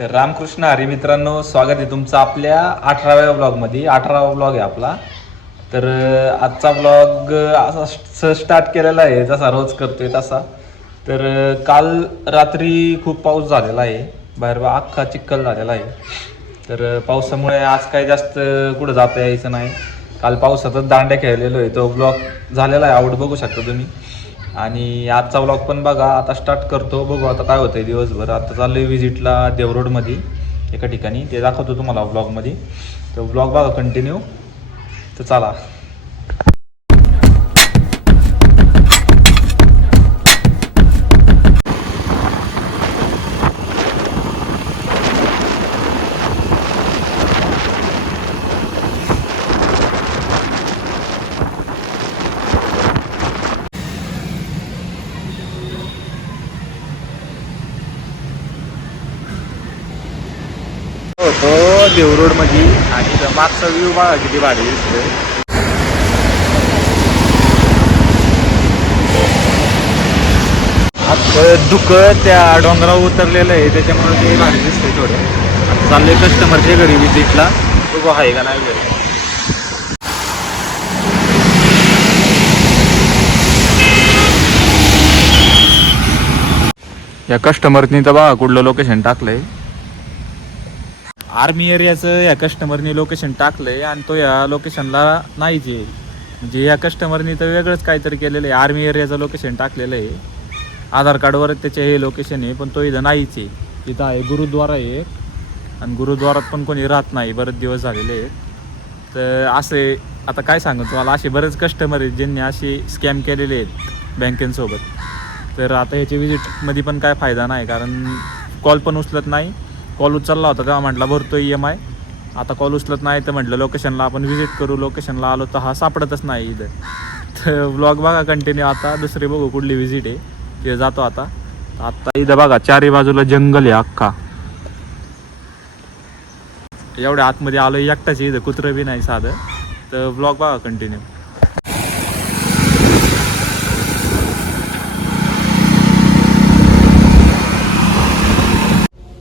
तर रामकृष्ण हरी मित्रांनो स्वागत आहे तुमचं आपल्या अठराव्या ब्लॉगमध्ये अठरावा ब्लॉग आहे आपला. तर आजचा ब्लॉग असा स- स्टार्ट केलेला आहे जसा रोज करतोय तसा. तर काल रात्री खूप पाऊस झालेला आहे. बाहेर बा- अख्खा चिखल झालेला आहे. तर पावसामुळे आज काही जास्त कुठं जाता यायचं नाही. काल पावसातच दांड्या खेळलेलो आहे. तो ब्लॉग झालेला आहे. आवड बघू शकता तुम्ही. आणि आजचा व्लॉग पण बघा आता स्टार्ट करतो. बघू आता काय होतंय दिवसभर. आता चाललोय व्हिजिटला देवरोडमध्ये एका ठिकाणी. ते दाखवतो तुम्हाला व्लॉगमध्ये तर व्लॉग बघा कंटिन्यू तर चला. देवरोडमध्ये आणि मागचा व्ह्यू बघा किती भारी दिसतोय. अख्खं दुःख त्या डोंगरावर उतरलेलं आहे त्याच्यामुळे ते भारी दिसतंय थोडं. आता चाललंय कस्टमरच्या घरी विजिटला बघू आहे का नाही घरी. या कस्टमरनी तर बघा कुठलं लोकेशन टाकलंय. आर्मी एरियाचं या कस्टमरनी लोकेशन टाकलंय आणि तो या लोकेशनला नाहीच आहे म्हणजे या कस्टमरनी तर वेगळंच काहीतरी केलेलं आहे. आर्मी एरियाचं लोकेशन टाकलेलं आहे. आधार कार्डवर त्याचे हे लोकेशन आहे पण तो इथं नाहीच आहे. इथं आहे गुरुद्वारा आहे आणि गुरुद्वारात पण कोणी राहत नाही बरेच दिवस झालेले आहेत. तर असे आता काय सांगू तुम्हाला असे बरेच कस्टमर आहेत ज्यांनी असे स्कॅम केलेले आहेत बँकेंसोबत. तर आता ह्याच्या विजिटमध्ये पण काय फायदा नाही कारण कॉल पण उचलत नाही. कॉल उचलला होता तेव्हा म्हटला भरतो ई एम आय आता कॉल उचलत नाही तर म्हटलं लोकेशनला आपण व्हिजिट करू लोकेशनला आलो तर हा सापडतच नाही इथं. तर ब्लॉग बघा कंटिन्यू आता दुसरी बघू कुठली व्हिजिट आहे ते जातो आता. आता इथं बघा चारी बाजूला जंगल आहे अख्खा. एवढ्या आतमध्ये आलो एकटाच इथं कुत्रं बी नाही साधं. तर ब्लॉग बघा कंटिन्यू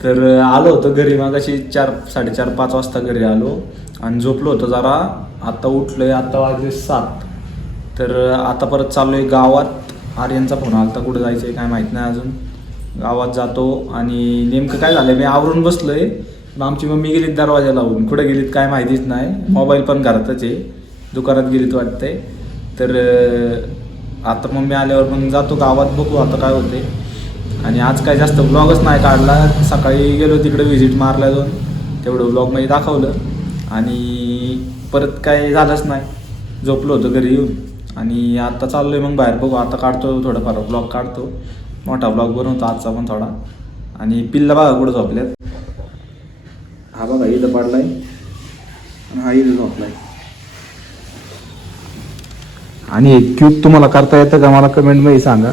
तर आलो होतो घरी. मागाशी चार साडेचार पाच वाजता घरी आलो आणि झोपलो होतो जरा. आता उठलोय आता वाजले सात. तर आता परत चाललोय गावात. आर्यनचा फोन आला तर कुठं जायचं आहे काय माहीत नाही अजून. गावात जातो आणि नेमकं काय झालं मी आवरून बसलोय. मग आमची मम्मी गेलीत दरवाजा लावून. कुठं गेलीत काय माहितीच नाही. मोबाईल पण घरातच आहे. दुकानात गेलीत वाटतंय. तर आता मम्मी आल्यावर मग जातो गावात. बघू आता काय होते आणि आज काय जास्त ब्लॉगच नाही काढला. सकाळी गेलो तिकडे व्हिजिट मारला जाऊन. तेवढं ब्लॉगमध्ये दाखवलं. आणि परत काय झालंच नाही. झोपलो होतो घरी येऊन. आणि आता चाललोय मग बाहेर बघू. आता काढतो थोडंफार ब्लॉग काढतो. मोठा ब्लॉग बनवतो आजचा पण थोडा. आणि पिल्ला बघा कुठं झोपल्यात. हा बघा इथं पडलाय. आणि हा इथं झोपलाय. आणि क्यूब तुम्हाला करता येतं का? मला कमेंटमध्ये सांगा.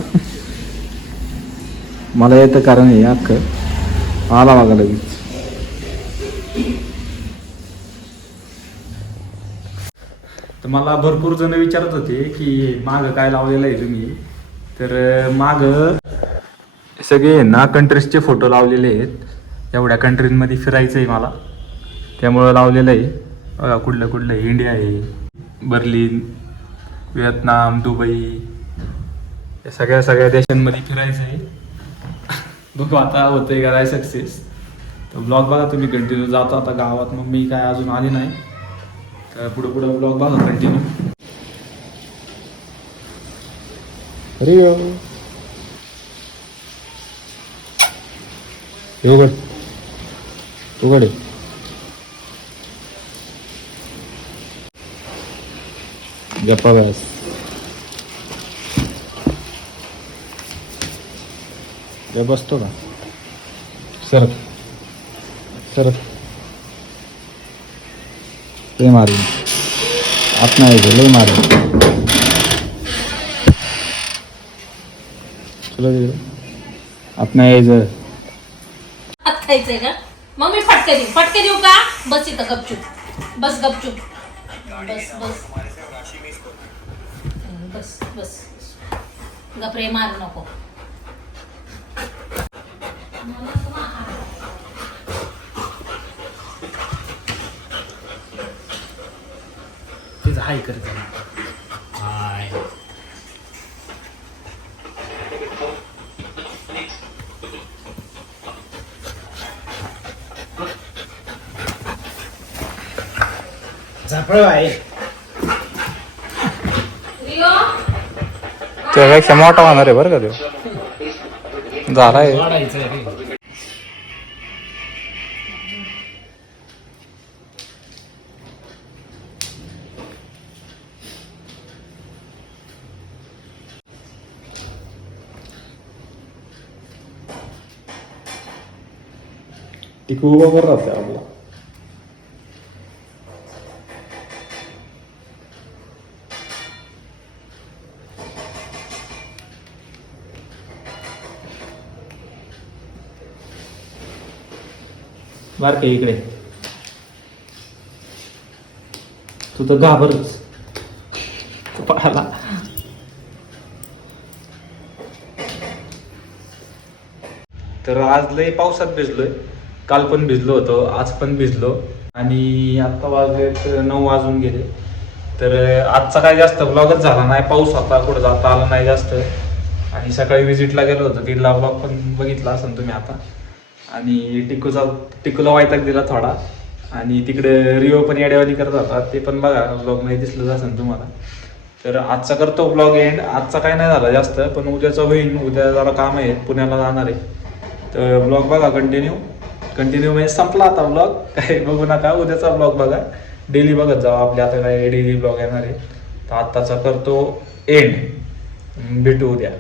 मला येतं कारण हे अख्खं आला बघा लगेच तर मला भरपूर जण विचारत होते की माग काय लावलेलं आहे तुम्ही? तर माग सगळे ना कंट्रीजचे फोटो लावलेले आहेत. एवढ्या कंट्रीजमध्ये फिरायचं आहे मला. त्यामुळं लावलेलं आहे. कुठलं कुठलं इंडिया आहे बर्लिन व्हिएतनाम दुबई या सगळ्या सगळ्या देशांमध्ये फिरायचं आहे बघू आता होतंय का नाही सक्सेस तर ब्लॉग बघा तुम्ही कंटिन्यू जातो आता गावात. मग मी काय अजून आली नाही. तर पुढे पुढे ब्लॉग बघा कंटिन्यू अरे उघड. उघड आहे. गप्पा बस. हे बसतो का? सरक. सरक. लय मारेन. आत नाही लय मारेन. चला तिकडे आत नाही यायचं हात खायचंय का? मग मी फटके देऊ. फटके देऊ का? बस इथं गपचूप. बस गपचूप. बस बस. बस बस. गपरे मारू नको. तिचं हाय करत हाय. आहे त्यापेक्षा मोठा होणार आहे बरं का तो. झाला आहे. टिकू उभा बरं राहते आपला बारके इकडे तू तर घाबरच पळाला तर आज लय पावसात भिजलोय. काल पण भिजलो होतो आज पण भिजलो. आणि आता वाजलेत नऊ वाजून गेले. तर आजचा काय जास्त ब्लॉगच झाला नाही. पाऊस होता कुठं जाता आला नाही जास्त. आणि सकाळी विजिटला गेलो होतो तिथला ब्लॉग पण बघितला असेल तुम्ही आता. आणि टिकूचा टिकूला वायताक दिला थोडा. आणि तिकडे रिओ पण येड्यावाली करत होता. ते पण बघा ब्लॉग नाही दिसलं असेल तुम्हाला. तर आजचा करतो ब्लॉग एंड आजचा काय नाही झाला जास्त पण उद्याचं होईल उद्या जरा काम आहे पुण्याला जाणार आहे. तर ब्लॉग बघा कंटिन्यू कंटिन्यू म्हणजे संपला आता ब्लॉग काय बघू नका उद्याचा ब्लॉग बघा. डेली बघत जाऊ आपले. आता काय डेली ब्लॉग येणार आहे. तर आत्ताचा करतो एंड भेटू उद्या.